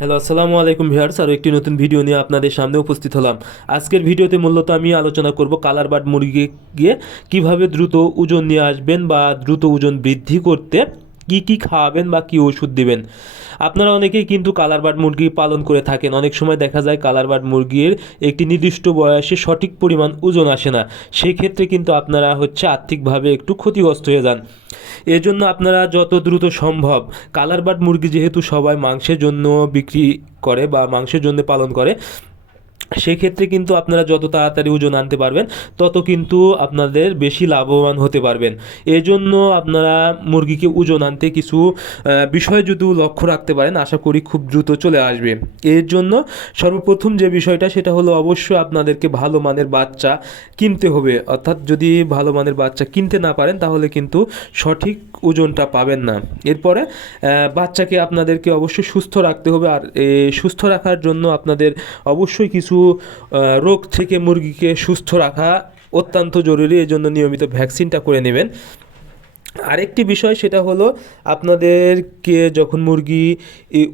Hello, আসসালামু আলাইকুম viewers, আর একটি নতুন ভিডিও নিয়ে আপনাদের সামনে উপস্থিত হলাম। আজকের ভিডিওতে মূলত আমি আলোচনা করব কালার বার্ড গিয়ে কীভাবে দ্রুত ওজন নিয়ে আসবেন বা দ্রুত ওজন বৃদ্ধি করতে কি কি খাওয়াবেন বা কি ওষুধ দিবেন? আপনারা অনেকেই কিন্তু কালার বার্ড মুরগি পালন করে থাকেন। অনেক সময় দেখা যায় কালার বার্ড মুরগির একটি নির্দিষ্ট বয়সে সঠিক পরিমাণ ওজন আসে না। সেই ক্ষেত্রে কিন্তু আপনারা হচ্ছে আর্থিকভাবে একটু ক্ষতিগ্রস্ত হয়ে যান। এর জন্য আপনারা যত দ্রুত সম্ভব কালার বার্ড মুরগি যেহেতু সবাই মাংসের জন্য বিক্রি করে বা মাংসের জন্য পালন করে সেক্ষেত্রে কিন্তু আপনারা যত তাড়াতাড়ি ওজন আনতে পারবেন, তত কিন্তু আপনাদের বেশি লাভবান হতে পারবেন। এই জন্য আপনারা মুরগিকে ওজন আনতে কিছু বিষয় যদি লক্ষ্য রাখতে পারেন, আশা করি খুব দ্রুত চলে আসবে। এর জন্য সর্বপ্রথম যে বিষয়টা, সেটা হলো অবশ্যই আপনাদেরকে ভালো মানের বাচ্চা কিনতে হবে। অর্থাৎ যদি ভালো মানের বাচ্চা কিনতে না পারেন, তাহলে কিন্তু সঠিক ওজনটা পাবেন না। এরপরে বাচ্চাকে আপনাদেরকে অবশ্যই সুস্থ রাখতে হবে। আর সুস্থ রাখার জন্য আপনাদের অবশ্যই কিছু আহ, রোগ থেকে মুরগিকে সুস্থ রাখা অত্যন্ত জরুরি এই জন্য নিয়মিত ভ্যাকসিনটা করে নেবেন। আরেকটি বিষয় সেটা হলো আপনাদেরকে যখন মুরগি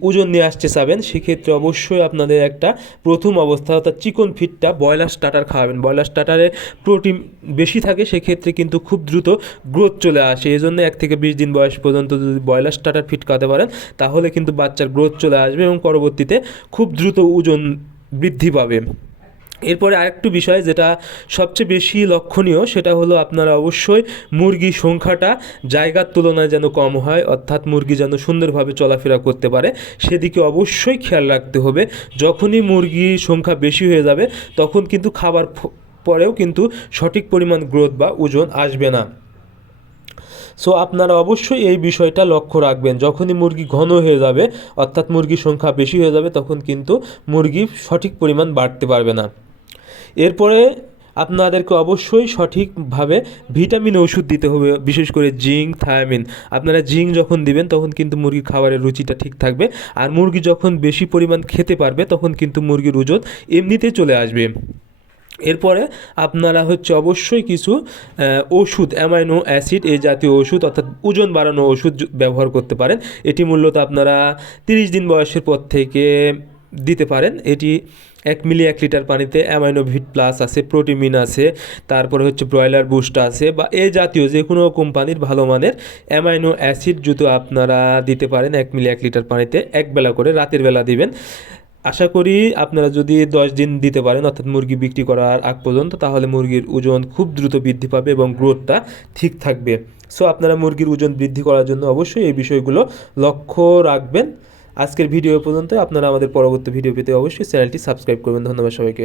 ওজন নিয়ে আসতে চাবেন সেক্ষেত্রে অবশ্যই আপনাদের একটা প্রথম অবস্থা অর্থাৎ চিকন ফিটটা ব্রয়লার স্টার্টার খাওয়াবেন। ব্রয়লার স্টার্টারে প্রোটিন বেশি থাকে সেক্ষেত্রে কিন্তু খুব দ্রুত গ্রোথ চলে আসে। এই জন্য এক থেকে বিশ দিন বয়স পর্যন্ত যদি ব্রয়লার স্টার্টার ফিট খাওয়াতে পারেন তাহলে কিন্তু বাচ্চার গ্রোথ চলে আসবে এবং পরবর্তীতে খুব দ্রুত ওজন বৃদ্ধি পাবে। এরপরে আরেকটু বিষয় যেটা সবচেয়ে বেশি লক্ষণীয়, সেটা হলো আপনারা অবশ্যই মুরগির সংখ্যাটা জায়গার তুলনায় যেন কম হয়, অর্থাৎ মুরগি যেন সুন্দরভাবে চলাফেরা করতে পারে, সেদিকে অবশ্যই খেয়াল রাখতে হবে। যখনই মুরগির সংখ্যা বেশি হয়ে যাবে, তখন কিন্তু খাবার পরেও কিন্তু সঠিক পরিমাণ গ্রোথ বা ওজন আসবে না। সো আপনারা অবশ্যই এই বিষয়টা লক্ষ্য রাখবেন। যখনই মুরগি ঘন হয়ে যাবে, অর্থাৎ মুরগির সংখ্যা বেশি হয়ে যাবে, তখন কিন্তু মুরগি সঠিক পরিমাণ বাড়তে পারবে না। এরপরে আপনাদেরকে অবশ্যই সঠিকভাবে ভিটামিন ওষুধ দিতে হবে, বিশেষ করে জিঙ্ক, থায়ামিন। আপনারা জিঙ্ক যখন দিবেন, তখন কিন্তু মুরগির খাবারের রুচিটা ঠিক থাকবে। আর মুরগি যখন বেশি পরিমাণ খেতে পারবে, তখন কিন্তু মুরগির ওজন এমনিতেই চলে আসবে। এরপরে আপনারা হচ্ছে অবশ্যই কিছু ওষুধ অ্যামাইনো অ্যাসিড এই জাতীয় ওষুধ অর্থাৎ ওজন বাড়ানো ওষুধ ব্যবহার করতে পারেন। এটি মূলত আপনারা তিরিশ দিন বয়সের পর থেকে দিতে পারেন। এটি এক মিলি এক লিটার পানিতে অ্যামাইনো ভিট প্লাস আছে প্রোটিমিন আছে, তারপরে হচ্ছে ব্রয়লার বুস্ট আছে বা এ জাতীয় যে কোনো কোম্পানির ভালো মানের অ্যামাইনো অ্যাসিড জুতো আপনারা দিতে পারেন এক মিলি এক লিটার পানিতে। এক বেলা করে, রাতের বেলা দিবেন। আশা করি আপনারা যদি দশ দিন দিতে পারেন, অর্থাৎ মুরগি বিক্রি করার আগ পর্যন্ত, তাহলে মুরগির ওজন খুব দ্রুত বৃদ্ধি পাবে এবং গ্রোথটা ঠিক থাকবে। সো আপনারা মুরগির ওজন বৃদ্ধি করার জন্য অবশ্যই এই বিষয়গুলো লক্ষ্য রাখবেন। আজকের ভিডিও পর্যন্ত আপনারা আমাদের পরবর্তী ভিডিও পেতে অবশ্যই চ্যানেলটি সাবস্ক্রাইব করবেন। ধন্যবাদ সবাইকে।